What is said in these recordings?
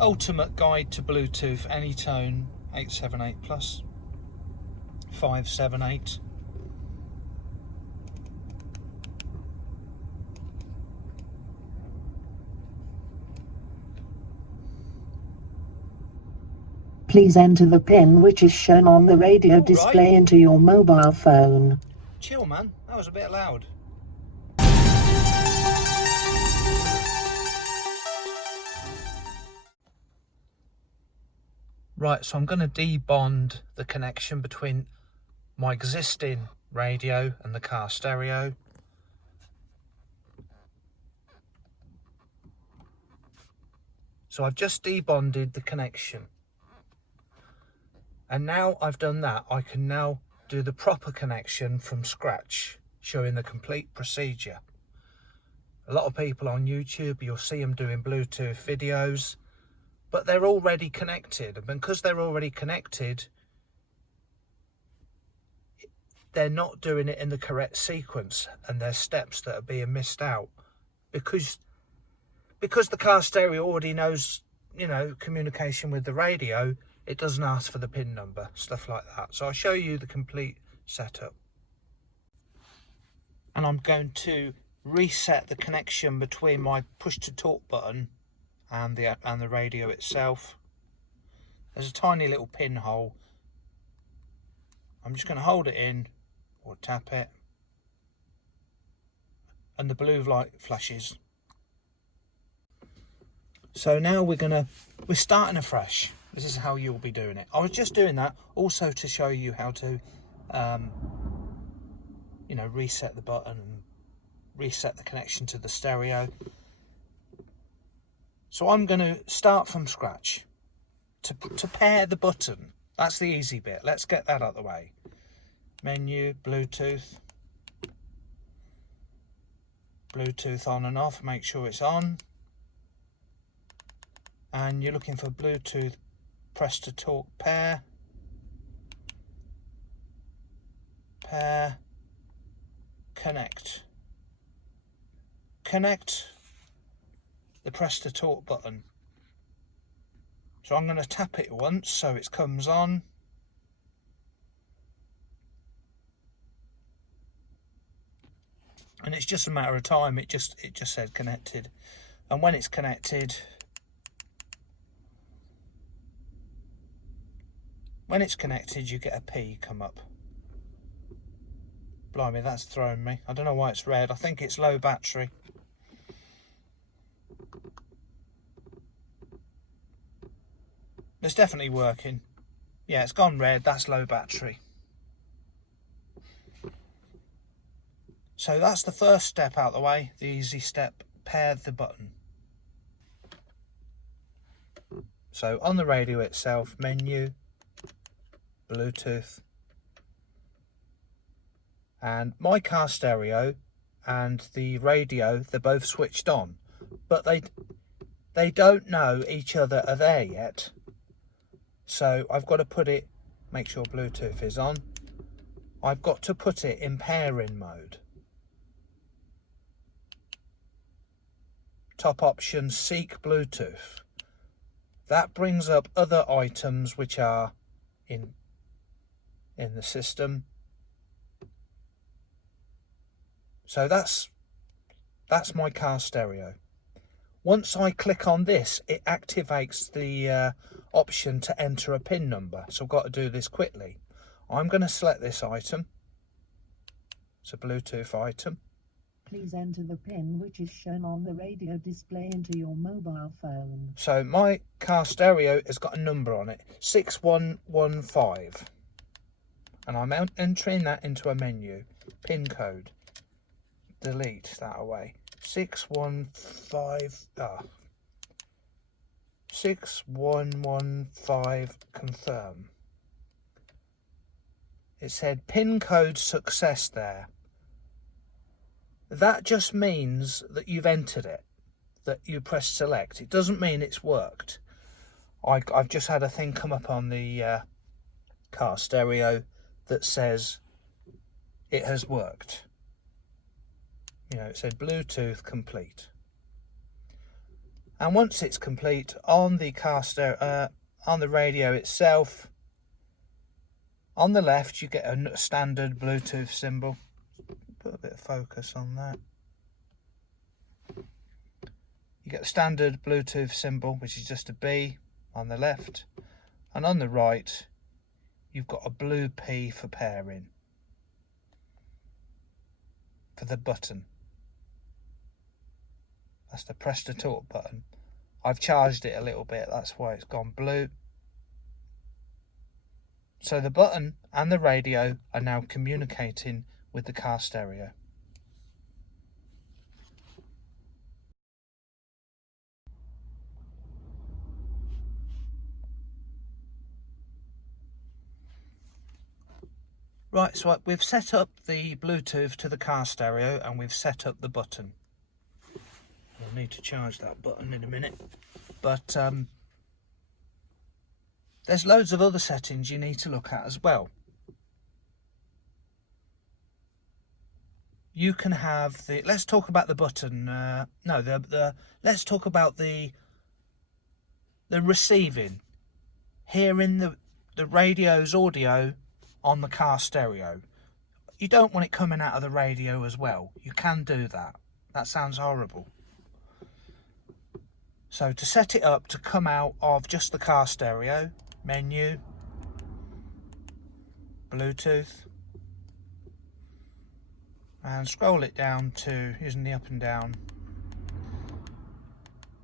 Ultimate Guide to Bluetooth Anytone 878 Plus 578. Please enter the PIN which is shown on the radio display into your mobile phone. Chill, man. That was a bit loud. Right, so I'm going to debond the connection between my existing radio and the car stereo. So I've just debonded the connection. And now I've done that, I can now do the proper connection from scratch, showing the complete procedure. A lot of people on YouTube, you'll see them doing Bluetooth videos, but they're already connected. And because they're already connected, they're not doing it in the correct sequence, and there's steps that are being missed out. Because the car stereo already knows, communication with the radio, it doesn't ask for the PIN number, stuff like that. So I'll show you the complete setup. And I'm going to reset the connection between my push to talk button and the radio itself. There's a tiny little pinhole. I'm just going to hold it in or tap it, and the blue light flashes. So now we're starting afresh. This is how you'll be doing it. I was just doing that also to show you how to reset the button and reset the connection to the stereo. So I'm going to start from scratch to pair the button. That's the easy bit. Let's get that out of the way. Menu, Bluetooth on and off, make sure it's on. And you're looking for Bluetooth press to talk pair, connect the press to talk button. So I'm going to tap it once so it comes on. And it's just a matter of time, it just said connected. And when it's connected, you get a P come up. Blimey, that's thrown me. I don't know why it's red. I think it's low battery. It's definitely working. Yeah, it's gone red. That's low battery. So that's the first step out of the way. The easy step, pair the button. So on the radio itself, menu, Bluetooth, and my car stereo and the radio, they're both switched on, but they don't know each other are there yet. So I've got to make sure Bluetooth is on. I've got to put it in pairing mode. Top option, seek Bluetooth. That brings up other items which are in the system. So that's my car stereo. Once I click on this, it activates the option to enter a PIN number. So I've got to do this quickly. I'm going to select this item. It's a Bluetooth item. Please enter the PIN which is shown on the radio display into your mobile phone. So my car stereo has got a number on it, 6115. And I'm entering that into a menu. PIN code. Delete that away. 6115 confirm. It said PIN code success there. That just means that you've entered it, that you press select. It doesn't mean it's worked. I've just had a thing come up on the car stereo that says it has worked. It said Bluetooth complete. And once it's complete, on the on the radio itself, on the left you get a standard Bluetooth symbol. Put a bit of focus on that. You get the standard Bluetooth symbol, which is just a B on the left, and on the right you've got a blue P for pairing, for the button. That's the press to talk button. I've charged it a little bit, that's why it's gone blue. So the button and the radio are now communicating with the car stereo. Right, so we've set up the Bluetooth to the car stereo and we've set up the button. We'll need to charge that button in a minute. But there's loads of other settings you need to look at as well. You can have the, let's talk about the button. Let's talk about the receiving, hearing the radio's audio on the car stereo. You don't want it coming out of the radio as well. You can do that. That sounds horrible. So to set it up to come out of just the car stereo, menu, Bluetooth, and scroll it down to, using the up and down,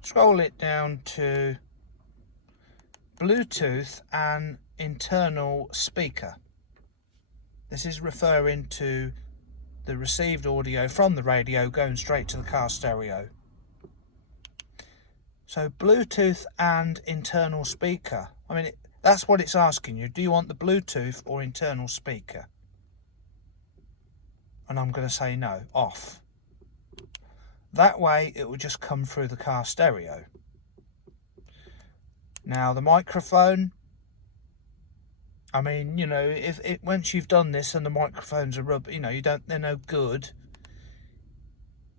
scroll it down to Bluetooth and internal speaker. This is referring to the received audio from the radio going straight to the car stereo. So Bluetooth and internal speaker. I mean, that's what it's asking you. Do you want the Bluetooth or internal speaker? And I'm going to say no, off. That way it will just come through the car stereo. Now the microphone, I mean, you know, once you've done this and the microphones are they're no good.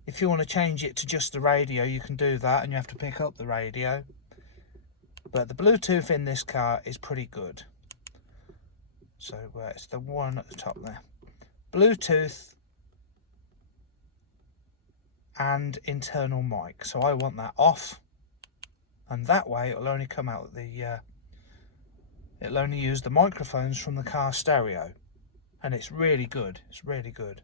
If you want to change it to just the radio, you can do that, and you have to pick up the radio. But the Bluetooth in this car is pretty good. So it's the one at the top there. Bluetooth and internal mic. So I want that off, and that way it'll only come out it'll only use the microphones from the car stereo, and it's really good. It's really good.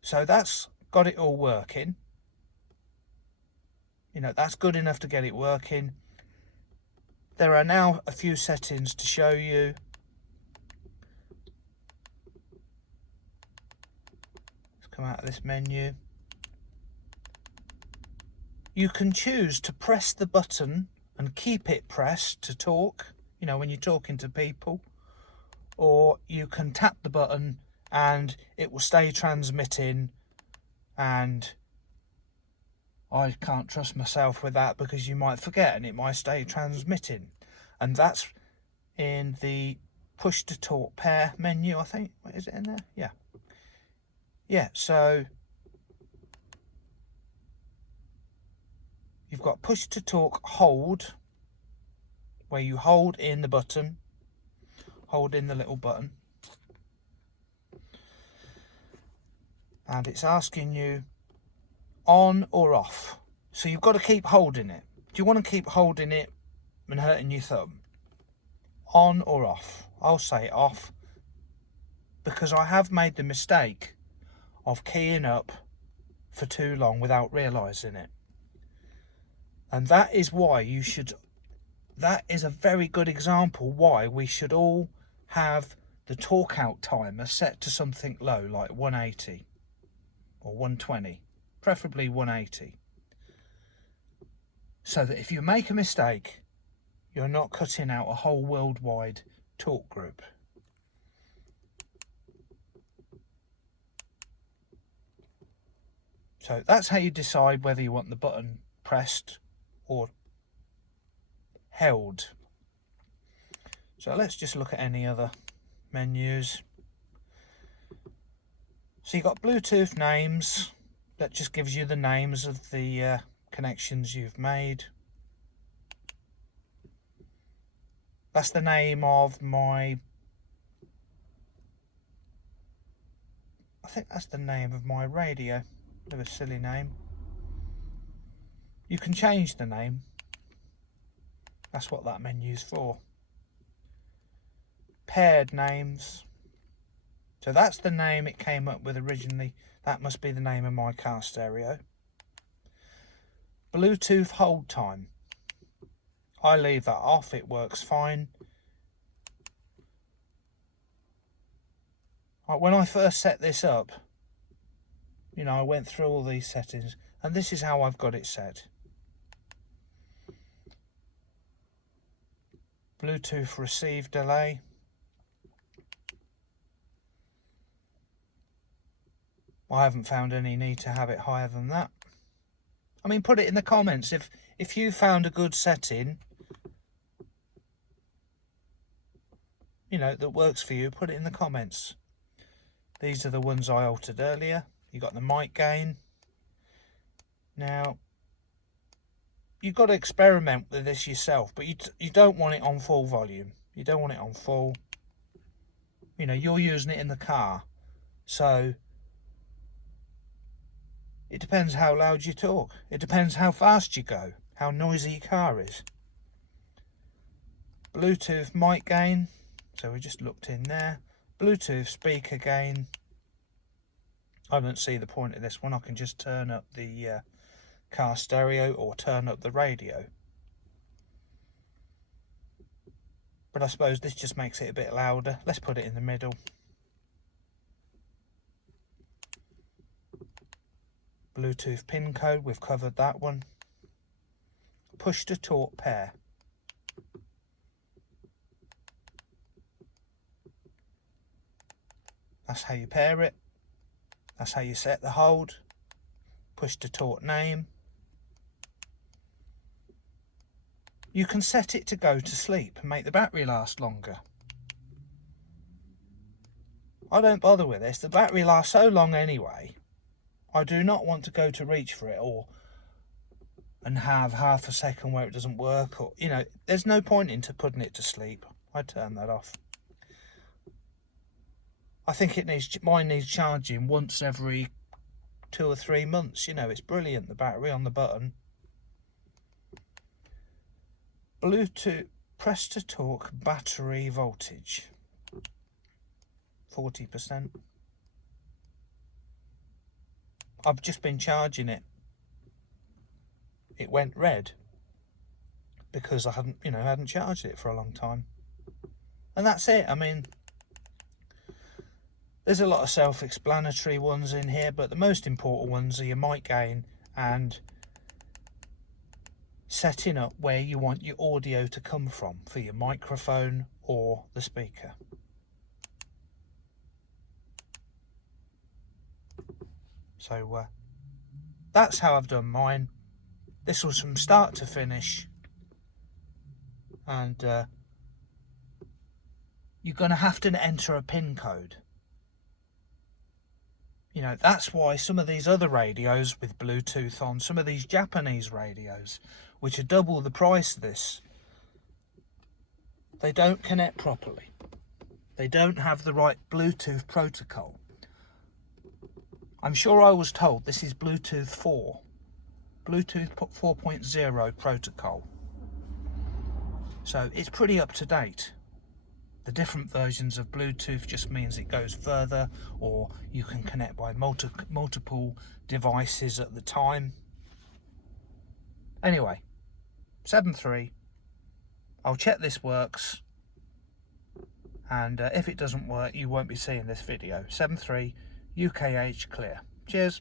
So that's got it all working. You know, that's good enough to get it working. There are now a few settings to show you. Let's come out of this menu. You can choose to press the button and keep it pressed to talk, you know, when you're talking to people, or you can tap the button and it will stay transmitting. And I can't trust myself with that, because you might forget and it might stay transmitting. And that's in the push to talk pair menu, I think. What is it in there? Yeah, so you've got push to talk hold, where you hold in the button, hold in the little button, and it's asking you on or off. So you've got to keep holding it. Do you want to keep holding it and hurting your thumb? On or off? I'll say off, because I have made the mistake of keying up for too long without realising it. And that is why you should, that is a very good example why we should all have the talk out timer set to something low, like 180 or 120, preferably 180. So that if you make a mistake, you're not cutting out a whole worldwide talk group. So that's how you decide whether you want the button pressed or held. So let's just look at any other menus. So you've got Bluetooth names, That just gives you the names of the connections you've made. That's the name of my... I think that's the name of my radio. Bit of a silly name. You can change the name. That's what that menu's for. Paired names. So that's the name it came up with originally. That must be the name of my car stereo. Bluetooth hold time. I leave that off, it works fine. When I first set this up, you know, I went through all these settings, and this is how I've got it set. Bluetooth receive delay. I haven't found any need to have it higher than that. I mean, put it in the comments if you found a good setting, you know, that works for you. Put it in the comments. These are the ones I altered earlier. You got the mic gain. Now, you've got to experiment with this yourself, but you don't want it on full volume. You don't want it on full. You know, you're using it in the car, so it depends how loud you talk. It depends how fast you go, how noisy your car is. Bluetooth mic gain. So we just looked in there. Bluetooth speaker gain. I don't see the point of this one. I can just turn up the car stereo or turn up the radio. But I suppose this just makes it a bit louder. Let's put it in the middle. Bluetooth pin code, we've covered that one. Push to talk pair. That's how you pair it. That's how you set the hold. Push to talk name. You can set it to go to sleep and make the battery last longer. I don't bother with this. The battery lasts so long anyway. I do not want to go to reach for it and have half a second where it doesn't work, or, you know, there's no point into putting it to sleep. I turn that off. I think mine needs charging once every 2 or 3 months. You know, it's brilliant, the battery on the button. Bluetooth press to talk battery voltage. 40%. I've just been charging it. It went red because I hadn't charged it for a long time. And that's it. I mean, there's a lot of self-explanatory ones in here, but the most important ones are your mic gain and setting up where you want your audio to come from for your microphone or the speaker. So that's how I've done mine. This was from start to finish, and you're going to have to enter a PIN code. You know, that's why some of these other radios with Bluetooth on, some of these Japanese radios, which are double the price of this, they don't connect properly. They don't have the right Bluetooth protocol. I'm sure I was told this is Bluetooth 4. Bluetooth 4.0 protocol. So it's pretty up to date. The different versions of Bluetooth just means it goes further, or you can connect by multiple devices at the time. Anyway, 7.3. I'll check this works, and if it doesn't work, you won't be seeing this video. 7.3 UKH clear. Cheers.